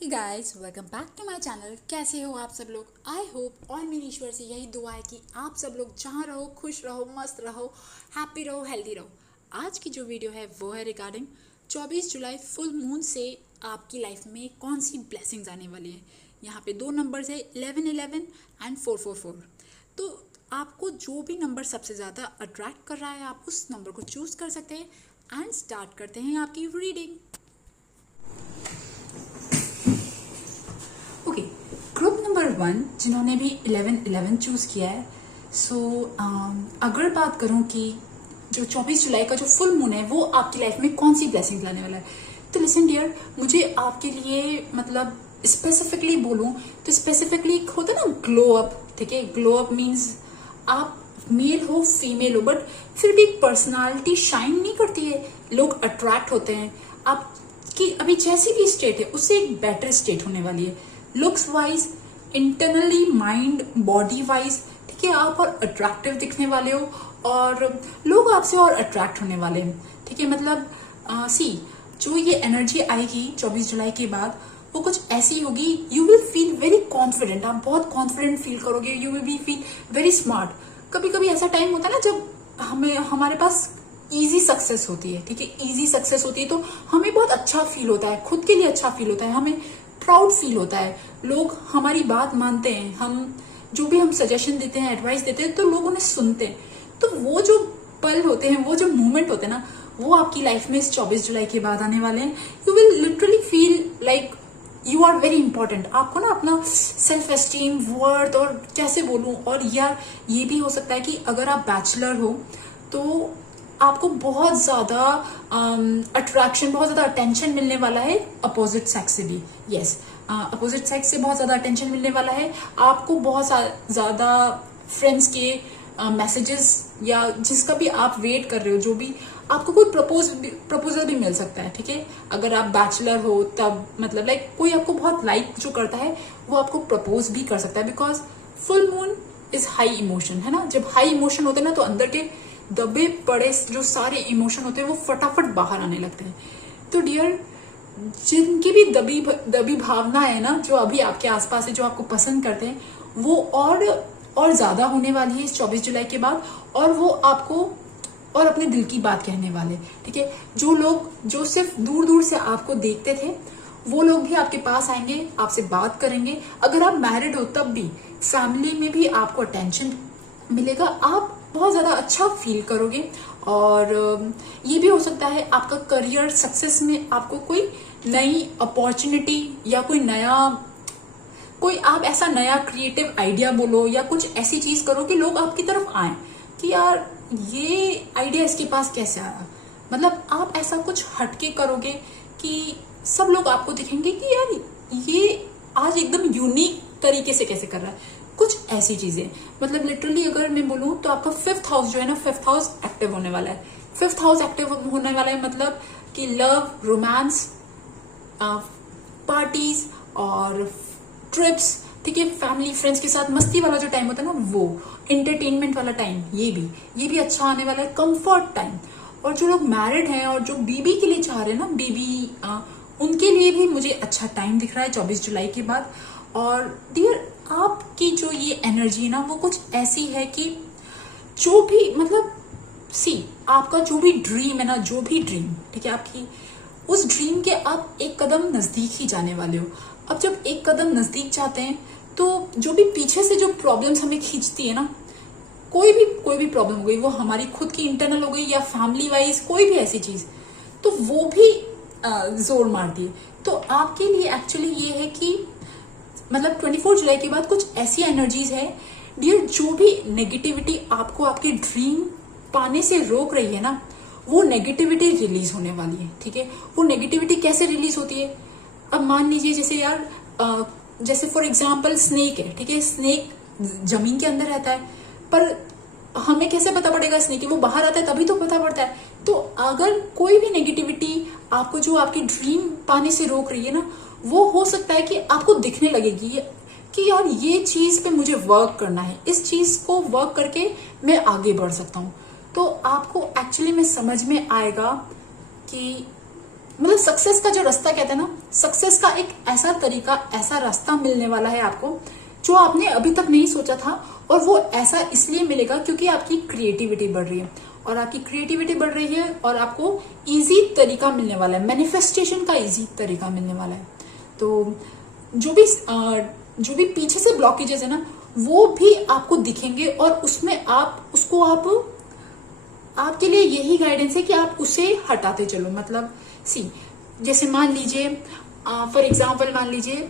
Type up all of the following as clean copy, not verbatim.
Hey guys, welcome back to my channel. कैसे हो आप सब लोग? आई होप और मेरी ईश्वर से यही दुआ है कि आप सब लोग जहाँ रहो खुश रहो, मस्त रहो, हैप्पी रहो, हेल्दी रहो। आज की जो वीडियो है वो है रिगार्डिंग 24 जुलाई फुल मून से आपकी लाइफ में कौन सी ब्लेसिंग्स आने वाली है। यहाँ पे दो नंबर्स है 1111 एंड 444। तो आपको जो भी नंबर सबसे ज़्यादा अट्रैक्ट कर रहा है आप उस नंबर को चूज़ कर सकते हैं एंड स्टार्ट करते हैं आपकी रीडिंग। ओके, ग्रुप नंबर 1 जिन्होंने भी 1111 चूज़ किया है, सो अगर बात करूं कि जो 24 जुलाई का जो फुल मून है वो आपकी लाइफ में कौन सी ब्लेसिंग लाने वाला है, तो लिसन डियर, मुझे आपके लिए मतलब स्पेसिफिकली बोलूं तो स्पेसिफिकली होता है ना ग्लो अप। ठीक है, ग्लो अप मीन्स आप मेल हो फीमेल हो बट फिर भी पर्सनालिटी शाइन नहीं करती है, लोग अट्रैक्ट होते हैं। आपकी अभी जैसी भी स्टेट है उससे एक बेटर स्टेट होने वाली है, looks wise, internally, mind, body wise. ठीक है, आप और अट्रैक्टिव दिखने वाले हो और लोग आपसे और अट्रैक्ट होने वाले हैं। ठीक है, मतलब सी जो ये एनर्जी आएगी 24 जुलाई के बाद वो कुछ ऐसी होगी, you will feel very confident. आप बहुत कॉन्फिडेंट फील करोगे, you will be feel very smart. कभी कभी ऐसा टाइम होता है ना जब हमारे पास इजी सक्सेस होती है। ठीक है, इजी सक्सेस होती है तो हमें बहुत अच्छा फील होता है, खुद के लिए अच्छा फील होता है, हमें प्राउड फील होता है, लोग हमारी बात मानते हैं, हम जो भी हम सजेशन देते हैं, एडवाइस देते हैं तो लोग उन्हें सुनते हैं। तो वो जो पल होते हैं, वो जो मोमेंट होते हैं ना, वो आपकी लाइफ में इस 24 जुलाई के बाद आने वाले हैं। You will literally feel like you are very important. आपको ना अपना सेल्फ एस्टीम, वर्थ, और कैसे बोलूं, और यार ये भी हो सकता है कि अगर आप बैचलर हो तो आपको बहुत ज्यादा अट्रैक्शन, बहुत ज्यादा अटेंशन मिलने वाला है अपोजिट सेक्स से भी। यस, अपोजिट सेक्स से बहुत ज्यादा अटेंशन मिलने वाला है आपको। बहुत ज्यादा फ्रेंड्स के मैसेजेस या जिसका भी आप वेट कर रहे हो, जो भी आपको कोई प्रपोजल भी मिल सकता है। ठीक है, अगर आप बैचलर हो तब मतलब लाइक कोई आपको बहुत लाइक जो करता है वो आपको प्रपोज भी कर सकता है, because full moon is high emotion, है ना। जब हाई इमोशन होते हैं ना तो अंदर के दबे पड़े जो सारे इमोशन होते हैं वो फटाफट बाहर आने लगते हैं। तो डियर, जिनकी भी दबी भावना है ना, जो अभी आपके आसपास है, जो आपको पसंद करते हैं, वो और ज्यादा होने वाली है इस 24 जुलाई के बाद, और वो आपको और अपने दिल की बात कहने वाले। ठीक है, जो लोग जो सिर्फ दूर दूर से आपको देखते थे वो लोग भी आपके पास आएंगे, आपसे बात करेंगे। अगर आप मैरिड हो तब भी फैमिली में भी आपको अटेंशन मिलेगा, आप बहुत ज्यादा अच्छा फील करोगे। और ये भी हो सकता है आपका करियर सक्सेस में आपको कोई नई अपॉर्चुनिटी या कोई आप ऐसा नया क्रिएटिव आइडिया बोलो या कुछ ऐसी चीज करो कि लोग आपकी तरफ आए कि यार ये आइडिया इसके पास कैसे आया। मतलब आप ऐसा कुछ हटके करोगे कि सब लोग आपको दिखेंगे कि यार ये आज एकदम यूनिक तरीके से कैसे कर रहा है, कुछ ऐसी चीजें। मतलब लिटरली अगर मैं बोलूं तो आपका 5th हाउस जो है ना, 5th हाउस एक्टिव होने वाला है। 5th हाउस एक्टिव होने वाला है मतलब कि लव, रोमांस, पार्टीज और ट्रिप्स। ठीक है, फैमिली फ्रेंड्स के साथ मस्ती वाला जो टाइम होता है ना, वो एंटरटेनमेंट वाला टाइम, ये भी अच्छा आने वाला है, कंफर्ट टाइम। और जो लोग मैरिड हैं और जो बीबी के लिए चाह रहे हैं ना, बीबी उनके लिए भी मुझे अच्छा टाइम दिख रहा है 24 जुलाई के बाद। और डियर, आपकी जो ये एनर्जी है ना वो कुछ ऐसी है कि जो भी मतलब आपका जो भी ड्रीम है ना, जो भी ड्रीम, ठीक है, आपकी उस ड्रीम के आप एक कदम नजदीक ही जाने वाले हो। अब जब एक कदम नजदीक जाते हैं तो जो भी पीछे से जो प्रॉब्लम्स हमें खींचती है ना, कोई भी प्रॉब्लम हो गई, वो हमारी खुद की इंटरनल हो गई या फैमिली वाइज कोई भी ऐसी चीज, तो वो भी जोर मारती है। तो आपके लिए एक्चुअली ये है कि मतलब 24 जुलाई के बाद कुछ ऐसी एनर्जीज है डियर, जो भी नेगेटिविटी आपको आपके ड्रीम पाने से रोक रही है ना, वो नेगेटिविटी रिलीज होने वाली है। ठीक है, वो नेगेटिविटी कैसे रिलीज होती है? अब मान लीजिए जैसे यार जैसे फॉर एग्जाम्पल स्नेक है। ठीक है, स्नेक जमीन के अंदर रहता है, पर हमें कैसे पता पड़ेगा स्नेक है? वो बाहर आता है तभी तो पता पड़ता है। तो अगर कोई भी नेगेटिविटी आपको जो आपकी ड्रीम पाने से रोक रही है ना, वो हो सकता है कि आपको दिखने लगेगी कि यार ये चीज पे मुझे वर्क करना है, इस चीज को वर्क करके मैं आगे बढ़ सकता हूँ। तो आपको एक्चुअली में समझ में आएगा कि मतलब सक्सेस का जो रास्ता कहते हैं ना, सक्सेस का एक ऐसा तरीका, ऐसा रास्ता मिलने वाला है आपको जो आपने अभी तक नहीं सोचा था। और वो ऐसा इसलिए मिलेगा क्योंकि आपकी क्रिएटिविटी बढ़ रही है, और आपकी क्रिएटिविटी बढ़ रही है और आपको इजी तरीका मिलने वाला है, मैनिफेस्टेशन का इजी तरीका मिलने वाला है। तो जो भी पीछे से ब्लॉकेजेस है ना, वो भी आपको दिखेंगे, और उसमें आप आपके लिए यही गाइडेंस है कि आप उसे हटाते चलो। मतलब जैसे मान लीजिए, फॉर एग्जाम्पल मान लीजिए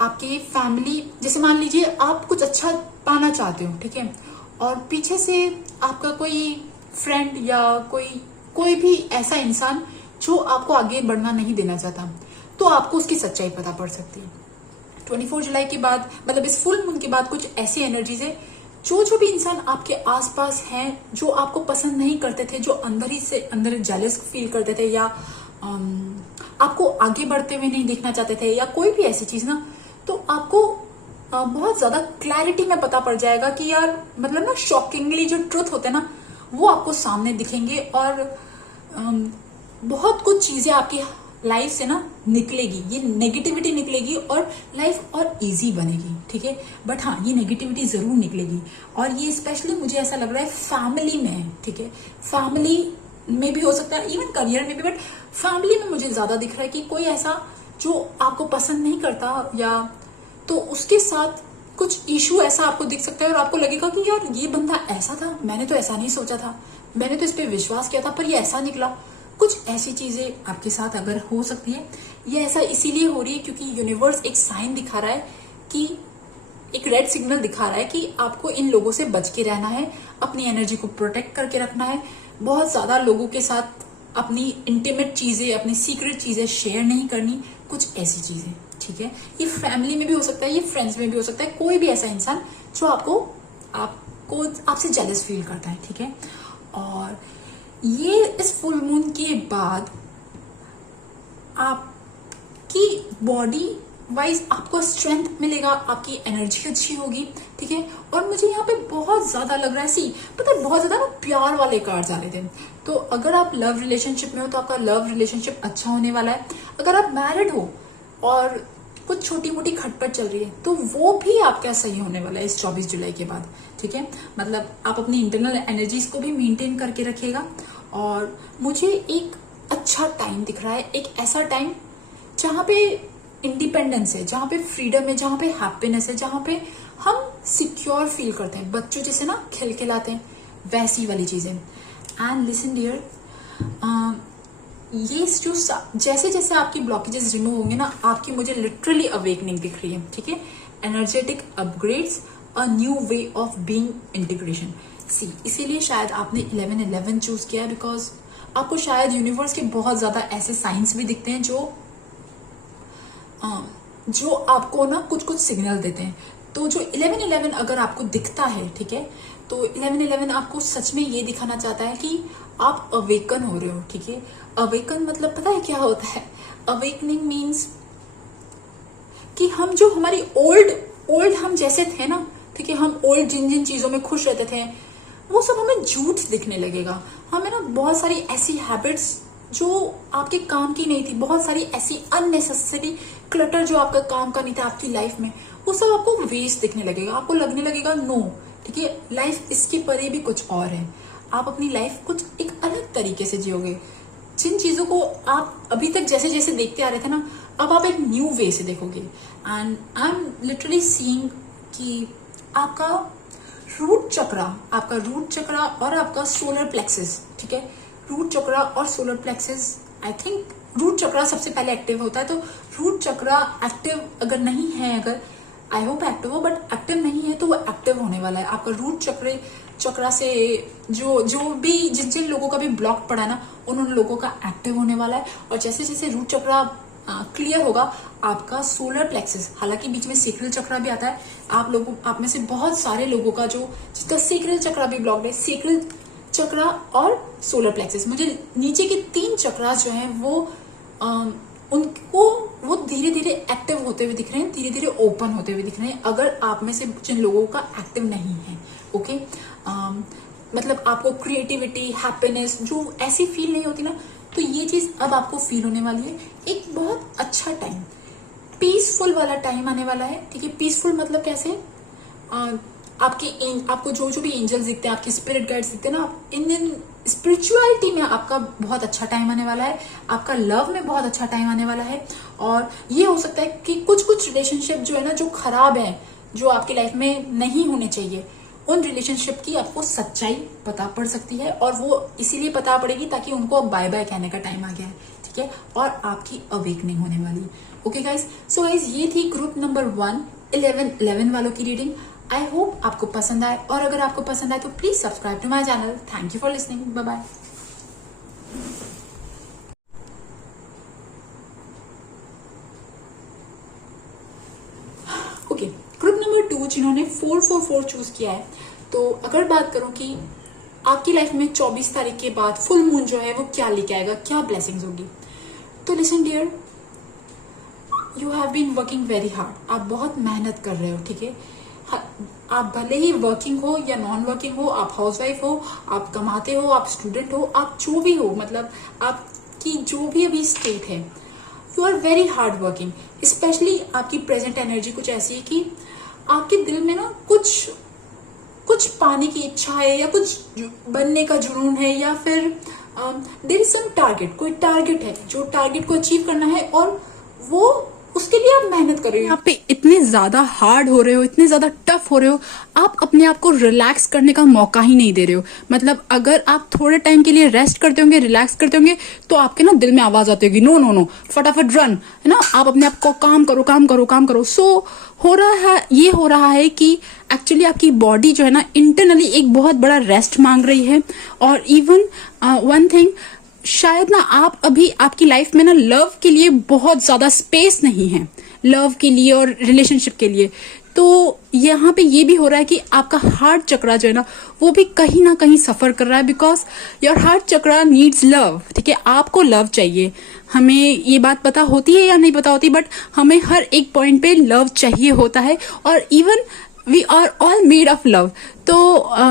आपकी फैमिली, जैसे मान लीजिए आप कुछ अच्छा पाना चाहते हो, ठीक है, और पीछे से आपका कोई फ्रेंड या कोई भी ऐसा इंसान जो आपको आगे बढ़ना नहीं देना चाहता, तो आपको उसकी सच्चाई पता पड़ सकती है। 24 जुलाई के बाद, मतलब इस फुल मून के बाद, कुछ ऐसी एनर्जीज है, जो भी इंसान आपके आसपास हैं, जो आपको पसंद नहीं करते थे, जो अंदर ही से अंदर जेलस फील करते थे, या आपको आगे बढ़ते हुए नहीं देखना चाहते थे, या कोई भी ऐसी चीज ना, तो आपको बहुत ज्यादा क्लैरिटी में पता पड़ जाएगा कि यार, मतलब ना, शॉकिंगली जो ट्रुथ होते हैं ना, वो आपको सामने दिखेंगे, और बहुत कुछ चीजें आपकी लाइफ से ना निकलेगी, ये नेगेटिविटी निकलेगी, और लाइफ और इजी बनेगी, ठीक है। बट हाँ, ये नेगेटिविटी जरूर निकलेगी, और ये स्पेशली मुझे ऐसा लग रहा है फैमिली में, ठीक है। फैमिली में भी हो सकता है, इवन करियर में भी, बट फैमिली में मुझे ज्यादा दिख रहा है कि कोई ऐसा जो आपको पसंद नहीं करता, या तो उसके साथ कुछ इशू ऐसा आपको दिख सकता है, और आपको लगेगा कि यार, ये बंदा ऐसा था, मैंने तो ऐसा नहीं सोचा था, मैंने तो इस पे विश्वास किया था, पर ये ऐसा निकला। कुछ ऐसी चीजें आपके साथ अगर हो सकती है, ये ऐसा इसीलिए हो रही है क्योंकि यूनिवर्स एक साइन दिखा रहा है, कि एक रेड सिग्नल दिखा रहा है कि आपको इन लोगों से बच के रहना है, अपनी एनर्जी को प्रोटेक्ट करके रखना है, बहुत ज्यादा लोगों के साथ अपनी इंटीमेट चीजें, अपनी सीक्रेट चीजें शेयर नहीं करनी, कुछ ऐसी चीजें, ठीक है। ये फैमिली में भी हो सकता है, ये फ्रेंड्स में भी हो सकता है, कोई भी ऐसा इंसान जो आपसे जेलस फील करता है, ठीक है। और ये इस फुल मून के बाद आपकी बॉडी वाइज आपको स्ट्रेंथ मिलेगा, आपकी एनर्जी अच्छी होगी, ठीक है। और मुझे यहाँ पे बहुत ज्यादा लग रहा है, पता है, बहुत ज्यादा ना प्यार वाले कार्ड्स आ रहे थे। तो अगर आप लव रिलेशनशिप में हो तो आपका लव रिलेशनशिप अच्छा होने वाला है। अगर आप मैरिड हो और कुछ छोटी मोटी खटपट चल रही है, तो वो भी आपका सही होने वाला है इस 24 जुलाई के बाद, ठीक है। मतलब आप अपनी इंटरनल एनर्जीज को भी मेंटेन करके रखिएगा। और मुझे एक अच्छा टाइम दिख रहा है, एक ऐसा टाइम जहाँ पे इंडिपेंडेंस है, जहाँ पे फ्रीडम है, जहाँ पे हैप्पीनेस है, जहाँ पे हम सिक्योर फील करते हैं, बच्चों जैसे ना खिलखिलाते हैं, वैसी वाली चीजें। एंड लिसन डियर, ये जो जैसे जैसे आपकी ब्लॉकेजेस रिमूव होंगे ना, आपकी मुझे लिटरली अवेकनिंग दिख रही है, ठीक है। Energetic upgrades, a new way of being, integration. इसीलिए शायद आपने 11-11 चूज किया है, बिकॉज आपको शायद यूनिवर्स के बहुत ज्यादा ऐसे साइंस भी दिखते हैं जो आपको ना कुछ सिग्नल देते हैं। तो जो 11-11 अगर आपको दिखता है, ठीक है, तो 11-11 आपको सच में ये दिखाना चाहता है कि आप अवेकन हो रहे हो, ठीक है। अवेकन मतलब पता है क्या होता है? अवेकनिंग मीन्स कि हम जो हमारी ओल्ड हम जैसे थे ना, ठीक है, हम ओल्ड जिन चीजों में खुश रहते थे, वो सब हमें झूठ दिखने लगेगा। हमें ना बहुत सारी ऐसी हैबिट्स जो आपके काम की नहीं थी, बहुत सारी ऐसी अननेसेसरी क्लटर जो आपका काम का नहीं था आपकी लाइफ में, वो सब आपको वेस्ट दिखने लगेगा। आपको लगने लगेगा नो, ठीक है, लाइफ इसके परे भी कुछ और है। आप अपनी लाइफ कुछ एक अलग तरीके से जियोगे। जिन चीजों को आप अभी तक जैसे जैसे देखते आ रहे थे ना, अब आप एक न्यू वे से देखोगे। And I am literally seeing कि आपका रूट चक्रा और आपका सोलर प्लेक्सस, ठीक है, रूट चक्रा और solar plexus, I think root chakra सबसे पहले एक्टिव होता है। तो रूट चक्रा एक्टिव अगर नहीं है, अगर आई होप एक्टिव हो, बट एक्टिव नहीं है तो वो एक्टिव होने वाला है। आपका रूट चक्रा से जो भी जिन लोगों का भी ब्लॉक पड़ा ना, उन लोगों का एक्टिव होने वाला है। और जैसे जैसे रूट चक्रा क्लियर होगा, आपका सोलर प्लेक्सस, हालांकि बीच में सेक्रल चक्रा भी आता है, आप में से बहुत सारे लोगों का जिसका सेक्रल चक्रा भी ब्लॉक्ड है, सेक्रल चक्रा और सोलर प्लेक्सस, मुझे नीचे के 3 चक्रा जो हैं वो धीरे धीरे एक्टिव होते हुए दिख रहे हैं, धीरे धीरे ओपन होते हुए दिख रहे हैं, अगर आप में से जिन लोगों का एक्टिव नहीं है, ओके। मतलब आपको क्रिएटिविटी, हैप्पीनेस जो ऐसी फील नहीं होती ना, तो ये चीज अब आपको फील होने वाली है। एक बहुत अच्छा टाइम, पीसफुल वाला टाइम आने वाला है। ठीक है, पीसफुल मतलब कैसे, आपको जो जो भी एंजल्स दिखते हैं, आपके स्पिरिट गाइड्स दिखते हैं ना, इन स्पिरिचुअलिटी में आपका बहुत अच्छा टाइम आने वाला है, आपका लव में बहुत अच्छा टाइम आने वाला है। और ये हो सकता है कि कुछ कुछ रिलेशनशिप जो है ना, जो खराब है, जो आपकी लाइफ में नहीं होने चाहिए, उन रिलेशनशिप की आपको सच्चाई पता पड़ सकती है। और वो इसीलिए पता पड़ेगी ताकि उनको अब बाय बाय कहने का टाइम आ गया है। ठीक है, और आपकी अवेकनिंग होने वाली है। ओके गाइज, सो गाइज ये थी ग्रुप नंबर 1 11 वालों की रीडिंग। आई होप आपको पसंद आए, और अगर आपको पसंद आए तो please subscribe to my channel. Thank you for listening, bye bye. Okay, group number 2 जिन्होंने 444 चूज किया है, तो अगर बात करूं कि आपकी लाइफ में 24 तारीख के बाद फुल मून जो है वो क्या लेके आएगा, क्या ब्लेसिंग्स होगी, तो listen dear, you have been working very hard. आप बहुत मेहनत कर रहे हो। ठीक है, आप भले ही वर्किंग हो या नॉन वर्किंग हो, आप हाउसवाइफ हो, आप कमाते हो, आप स्टूडेंट हो, आप जो भी हो, मतलब आपकी जो भी अभी स्टेट है, you are very hard working. Specially आपकी प्रेजेंट एनर्जी कुछ ऐसी है कि आपके दिल में ना कुछ पाने की इच्छा है, या कुछ बनने का जुनून है, या फिर देयर इज सम टारगेट, कोई टारगेट है जो टारगेट को अचीव करना है, और वो उसके लिए आप मेहनत कर रहे हो। यहाँ पे इतने ज्यादा हार्ड हो रहे हो, इतने ज्यादा टफ हो रहे हो, आप अपने आप को रिलैक्स करने का मौका ही नहीं दे रहे हो। मतलब अगर आप थोड़े टाइम के लिए रेस्ट करते होंगे, रिलैक्स करते होंगे, तो आपके ना दिल में आवाज आती होगी, नो नो नो, फटाफट रन, है ना, आप अपने आप को काम करो काम करो काम करो। सो हो रहा है कि एक्चुअली आपकी बॉडी जो है ना, इंटरनली एक बहुत बड़ा रेस्ट मांग रही है। और इवन वन थिंग, शायद ना आप अभी आपकी लाइफ में ना लव के लिए बहुत ज्यादा स्पेस नहीं है, लव के लिए और रिलेशनशिप के लिए। तो यहाँ पे ये भी हो रहा है कि आपका हार्ट चक्रा जो है ना, वो भी कहीं ना कहीं सफर कर रहा है, because your heart chakra needs love. ठीक है, आपको लव चाहिए। हमें ये बात पता होती है या नहीं पता होती, बट हमें हर एक पॉइंट पे लव चाहिए होता है। और even we are all made of love. तो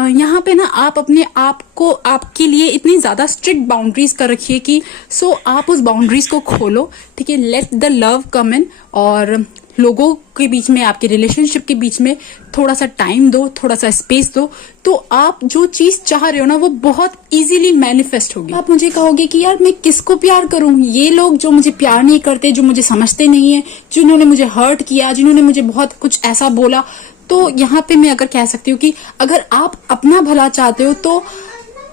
यहाँ पे ना आप अपने आप को, आपके लिए इतनी ज्यादा स्ट्रिक्ट बाउंड्रीज कर रखिए कि सो आप उस बाउंड्रीज को खोलो। ठीक है, लेट द लव कम इन, और लोगों के बीच में, आपके रिलेशनशिप के बीच में थोड़ा सा टाइम दो, थोड़ा सा स्पेस दो, तो आप जो चीज चाह रहे हो ना, वो बहुत इजीली मैनिफेस्ट होगी। आप मुझे कहोगे कि यार मैं किसको प्यार करूं, ये लोग जो मुझे प्यार नहीं करते, जो मुझे समझते नहीं है, जिन्होंने मुझे हर्ट किया, जिन्होंने मुझे बहुत कुछ ऐसा बोला। तो यहाँ पे मैं अगर कह सकती हूँ कि अगर आप अपना भला चाहते हो, तो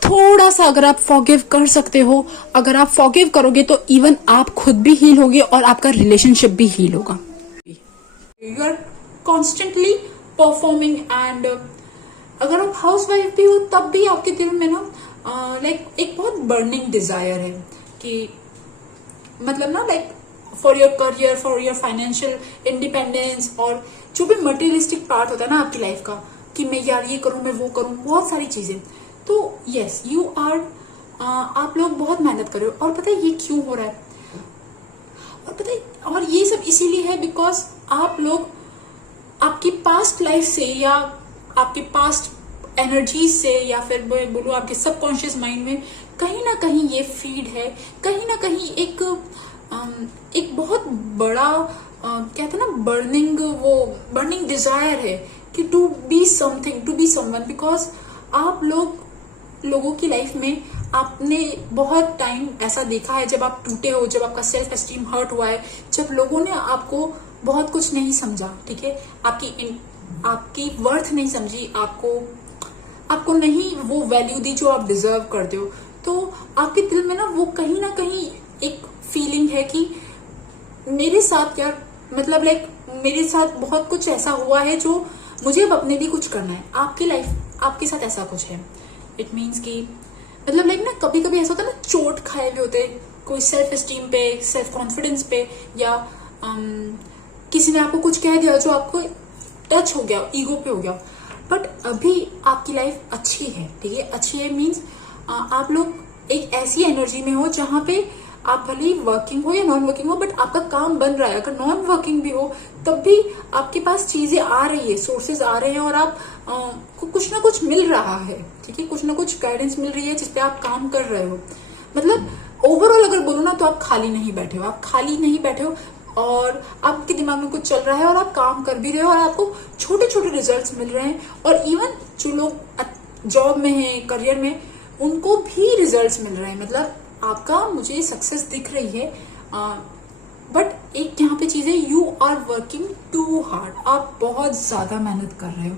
थोड़ा सा अगर आप फॉरगिव कर सकते हो, अगर आप फॉरगिव करोगे, तो इवन आप खुद भी हील होगे और आपका रिलेशनशिप भी हील होगा। You are constantly performing, and अगर आप हाउस वाइफ भी हो, तब भी आपके दिल में ना लाइक एक बहुत बर्निंग डिजायर है कि मतलब ना, like for your career, for your financial independence, और जो भी मटेरियलिस्टिक पार्ट होता है ना आपकी लाइफ का, कि मैं यार ये करूं, मैं वो करूं, बहुत सारी चीजें। तो यस, यू आर, आप लोग बहुत मेहनत कर रहे हो। और पता है ये क्यों हो रहा है, और पता है, और ये सब इसीलिए है बिकॉज आप लोग आपकी पास्ट लाइफ से, या आपके पास्ट एनर्जी से, या फिर बोलो आपके सबकॉन्शियस माइंड में कहीं ना कहीं ये फीड है, कहीं ना कहीं एक बहुत बड़ा कहते हैं ना, बर्निंग डिजायर है कि to be something, to be someone. Because आप लोगों की लाइफ में आपने बहुत टाइम ऐसा देखा है, जब आप टूटे हो, जब आपका सेल्फ एस्टीम हर्ट हुआ है, जब लोगों ने आपको बहुत कुछ नहीं समझा। ठीक है, आपकी वर्थ नहीं समझी, आपको नहीं वो वैल्यू दी जो आप डिजर्व करते हो। तो आपके दिल में ना कहीं ना कहीं एक फीलिंग है कि मेरे साथ यार, मतलब लाइक मेरे साथ बहुत कुछ ऐसा हुआ है जो मुझे अब अपने लिए कुछ करना है। आपकी लाइफ, आपके साथ ऐसा कुछ है। इट मीन्स कि मतलब लाइक ना, कभी कभी ऐसा होता है ना, चोट खाए हुए होते, कोई सेल्फ एस्टीम पे, सेल्फ कॉन्फिडेंस पे, या किसी ने आपको कुछ कह दिया जो आपको टच हो गया, ईगो पे हो गया। बट अभी आपकी लाइफ अच्छी है। ठीक है, अच्छी है मीन्स आप लोग एक ऐसी एनर्जी में हो जहां पे आप भले ही वर्किंग हो या नॉन वर्किंग हो, बट आपका काम बन रहा है। अगर नॉन वर्किंग भी हो, तब भी आपके पास चीजें आ रही है, सोर्सेज आ रहे हैं, और आप को कुछ ना कुछ मिल रहा है। ठीक है, कुछ ना कुछ गाइडेंस मिल रही है जिसपे आप काम कर रहे हो। मतलब ओवरऑल अगर बोलो ना तो आप खाली नहीं बैठे हो, आप खाली नहीं बैठे हो, और आपके दिमाग में कुछ चल रहा है और आप काम कर भी रहे हो और आपको छोटे छोटे रिजल्ट्स मिल रहे हैं। और इवन जो लोग जॉब में हैं, करियर में, उनको भी रिजल्ट्स मिल रहे हैं। मतलब आपका मुझे सक्सेस दिख रही है, बट एक यहाँ पे चीज है, you are working too hard. आप बहुत ज्यादा मेहनत कर रहे हो।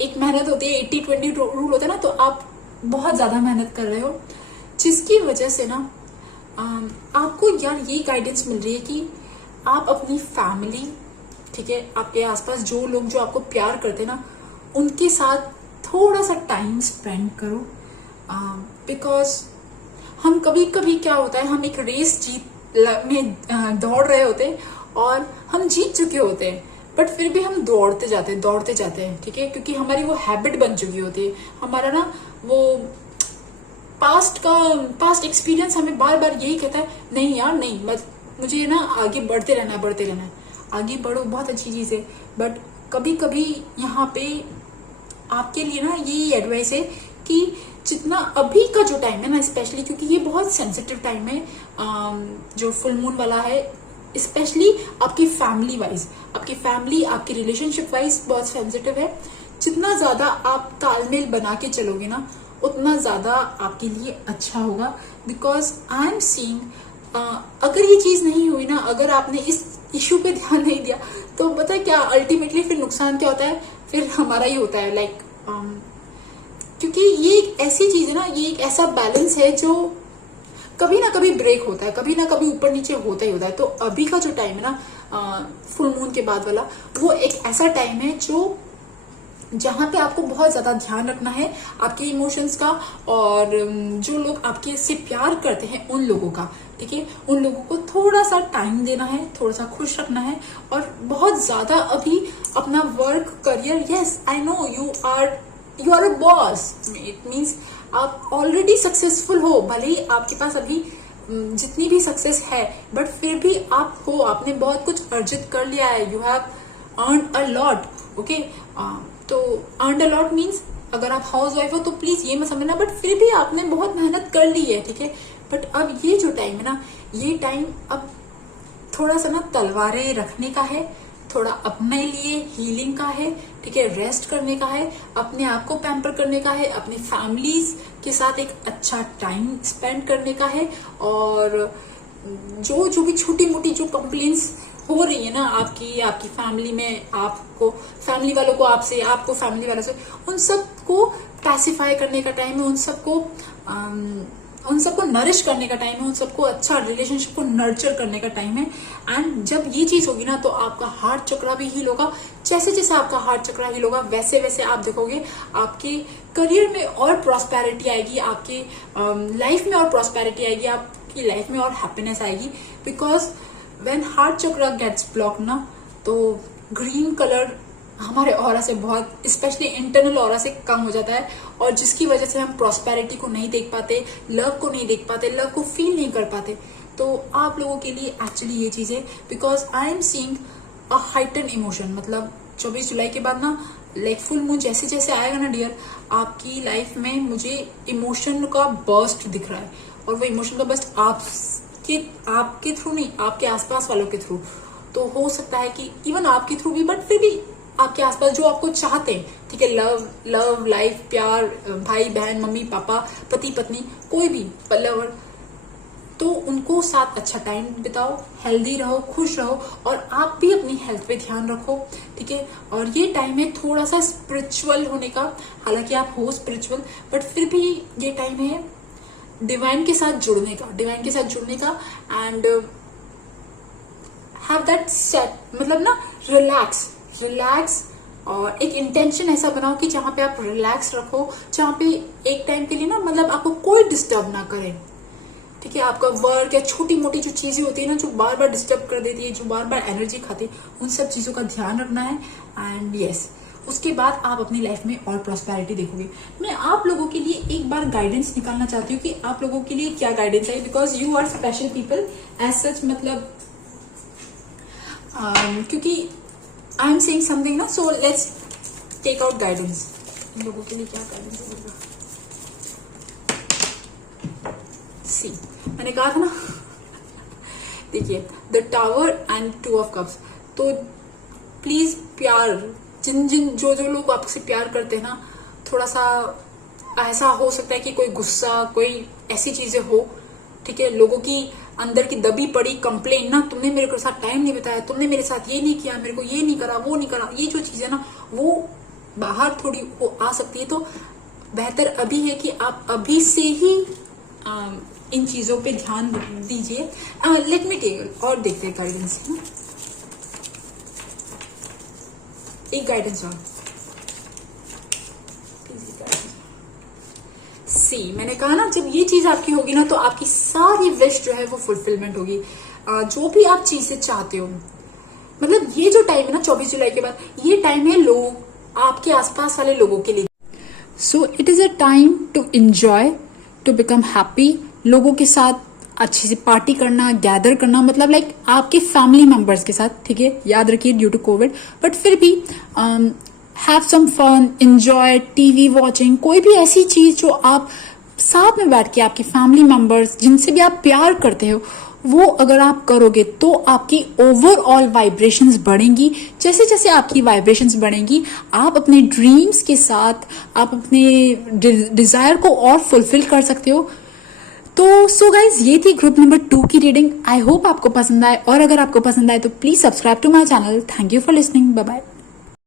एक मेहनत होती है, 80-20 रूल होता है ना, तो आप बहुत ज्यादा मेहनत कर रहे हो, जिसकी वजह से ना आपको यार ये गाइडेंस मिल रही है कि आप अपनी फैमिली, ठीक है, आपके आसपास जो लोग जो आपको प्यार करते हैं ना, उनके साथ थोड़ा सा टाइम स्पेंड करो। बिकॉज हम कभी कभी क्या होता है, हम एक रेस में दौड़ रहे होते हैं और हम जीत चुके होते हैं, बट फिर भी हम दौड़ते जाते हैं, ठीक है, क्योंकि हमारी वो हैबिट बन चुकी होती है। हमारा ना वो पास्ट एक्सपीरियंस हमें बार बार यही कहता है, नहीं यार नहीं, मुझे ना आगे बढ़ते रहना है। आगे बढ़ो, बहुत अच्छी चीज है, बट कभी कभी यहाँ पे आपके लिए ना ये एडवाइस है कि जितना अभी का जो टाइम है ना, स्पेशली क्योंकि ये बहुत सेंसिटिव टाइम है, जो फुल मून वाला है, स्पेशली आपकी फैमिली वाइज, आपकी रिलेशनशिप वाइज बहुत सेंसिटिव है। जितना ज्यादा आप तालमेल बना के चलोगे ना, उतना ज्यादा आपके लिए अच्छा होगा। बिकॉज आई एम सीइंग, अगर ये चीज नहीं हुई ना, अगर आपने इस इश्यू पे ध्यान नहीं दिया, तो पता है क्या अल्टीमेटली फिर नुकसान क्या होता है, फिर हमारा ही होता है। लाइक क्योंकि ये एक ऐसी चीज है ना, ये एक ऐसा बैलेंस है जो कभी ना कभी ब्रेक होता है, कभी ना कभी ऊपर नीचे होता ही होता है। तो अभी का जो टाइम है ना, फुल मून के बाद वाला, वो एक ऐसा टाइम है जो जहां पे आपको बहुत ज्यादा ध्यान रखना है आपके इमोशंस का, और जो लोग आपके से प्यार करते हैं उन लोगों का, ठीक है, उन लोगों को थोड़ा सा टाइम देना है, थोड़ा सा खुश रखना है, और बहुत ज्यादा अभी अपना work, career, yes I know you are a boss, it means आप ऑलरेडी सक्सेसफुल हो, भले ही आपके पास अभी जितनी भी सक्सेस है, बट फिर भी आप हो, आपने बहुत कुछ अर्जित कर लिया है, you have earn a lot, okay. तो अर्न अ लॉट मीन्स अगर आप हाउस वाइफ हो तो प्लीज ये मत समझना, बट फिर भी आपने बहुत मेहनत कर ली है, ठीक है। बट अब ये जो टाइम है ना, ये टाइम अब थोड़ा सा ना तलवारें रखने का है, थोड़ा अपने लिए हीलिंग का है, ठीक है, रेस्ट करने का है, अपने आप को पैम्पर करने का है, अपनी फैमिलीज के साथ एक अच्छा टाइम स्पेंड करने का है। और जो भी छोटी मोटी जो कंप्लेंट्स हो रही है ना आपकी फैमिली में, आपको फैमिली वालों को आपसे, आपको फैमिली वालों से, उन सबको पैसिफाई करने का टाइम है, उन सबको नरिश करने का टाइम है, उन सबको अच्छा रिलेशनशिप को नर्चर करने का टाइम है। एंड जब ये चीज होगी ना, तो आपका हार्ट चक्रा भी हील होगा। जैसे जैसे आपका हार्ट चक्रा हील होगा, वैसे वैसे आप देखोगे आपके करियर में और प्रॉस्पेरिटी आएगी, आपके लाइफ में और प्रॉस्पेरिटी आएगी, आपकी लाइफ में और हैप्पीनेस आएगी। Because when heart chakra gets block ना, तो ग्रीन कलर हमारे ऑरा से बहुत, स्पेशली इंटरनल ऑरा से कम हो जाता है, और जिसकी वजह से हम प्रॉस्पेरिटी को नहीं देख पाते, लव को नहीं देख पाते, लव को फील नहीं कर पाते। तो आप लोगों के लिए एक्चुअली ये चीज है, because I am seeing a heighten emotion. मतलब 24 जुलाई के बाद ना, लाइक फुल मून जैसे जैसे आएगा ना डियर, आपकी लाइफ में मुझे इमोशन का बर्स्ट दिख रहा है, और वो इमोशन का बर्स्ट आपके थ्रू नहीं, आपके आसपास वालों के थ्रू। तो हो सकता है कि इवन आपके थ्रू भी, बट फिर भी आपके आसपास जो आपको चाहते हैं, ठीक है, लव लाइफ, प्यार, भाई बहन, मम्मी पापा, पति पत्नी, कोई भी लवर, तो उनको साथ अच्छा टाइम बिताओ, हेल्दी रहो, खुश रहो, और आप भी अपनी हेल्थ पे ध्यान रखो, ठीक है। और ये टाइम है थोड़ा सा स्पिरिचुअल होने का, हालांकि आप हो स्पिरिचुअल, बट फिर भी ये टाइम है डिवाइन के साथ जुड़ने का, एंड हैव दैट सेट, मतलब ना रिलैक्स, और एक इंटेंशन ऐसा बनाओ कि जहां पे आप रिलैक्स रखो, जहां पे एक टाइम के लिए ना, मतलब आपको कोई डिस्टर्ब ना करे, ठीक है। आपका वर्क या छोटी मोटी जो चीजें होती है ना, जो बार बार डिस्टर्ब कर देती है, जो बार बार एनर्जी खाती है, उन सब चीजों का ध्यान रखना है। एंड यस, उसके बाद आप अपनी लाइफ में और प्रॉस्पेरिटी देखोगे। मैं आप लोगों के लिए एक बार गाइडेंस निकालना चाहती हूँ कि आप लोगों के लिए क्या गाइडेंस है, because you are special people as such. मतलब क्योंकि आई एम सेइंग समथिंग ना, so let's take out guidance. इन लोगों के लिए क्या गाइडेंस होगा? सी, मैंने कहा था ना देखिए the tower and two of cups. तो प्लीज प्यार, जिन जिन जो जो लोग आपसे प्यार करते हैं ना, थोड़ा सा ऐसा हो सकता है कि कोई गुस्सा, कोई ऐसी चीजें हो, ठीक है, लोगों की अंदर की दबी पड़ी कंप्लेन ना, तुमने मेरे साथ टाइम नहीं बिताया, तुमने मेरे साथ ये नहीं किया, मेरे को ये नहीं करा, वो नहीं करा, ये जो चीजें ना वो बाहर थोड़ी वो आ सकती है। तो बेहतर अभी है कि आप अभी से ही इन चीजों पे ध्यान दीजिए। लेट मी टेक और देखते हैं गाइडेंस है ना, एक गाइडेंस और सी। मैंने कहा ना जब ये चीज आपकी होगी ना तो आपकी सारी विश जो है वो फुलफिलमेंट होगी। जो भी आप चीजें चाहते हो, मतलब ये जो टाइम है ना 24 जुलाई के बाद, ये टाइम है लोग आपके आसपास वाले लोगों के लिए। So it is a time to enjoy, to become happy, लोगों के साथ अच्छे से पार्टी करना, गैदर करना, मतलब लाइक आपके फैमिली मेंबर्स के साथ, ठीक है, याद रखिए ड्यू टू कोविड, बट फिर भी have some fun, enjoy, TV watching, कोई भी ऐसी चीज जो आप साथ में बैठ के आपके फैमिली मेंबर्स जिनसे भी आप प्यार करते हो वो अगर आप करोगे तो आपकी ओवरऑल वाइब्रेशंस बढ़ेंगी। जैसे जैसे आपकी वाइब्रेशंस बढ़ेंगी आप अपने ड्रीम्स के साथ आप अपने डिजायर को और फुलफिल कर सकते हो। तो सो गाइज ये थी ग्रुप नंबर 2 की रीडिंग। आई होप आपको पसंद आए, और अगर आपको पसंद आए तो please subscribe to my channel. Thank you for listening, bye bye.